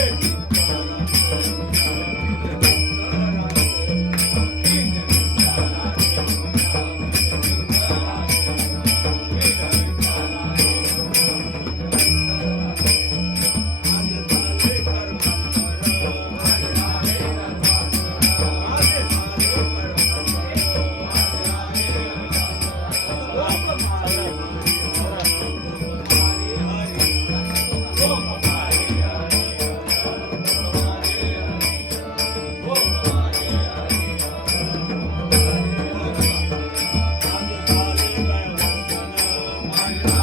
Hey. Bye.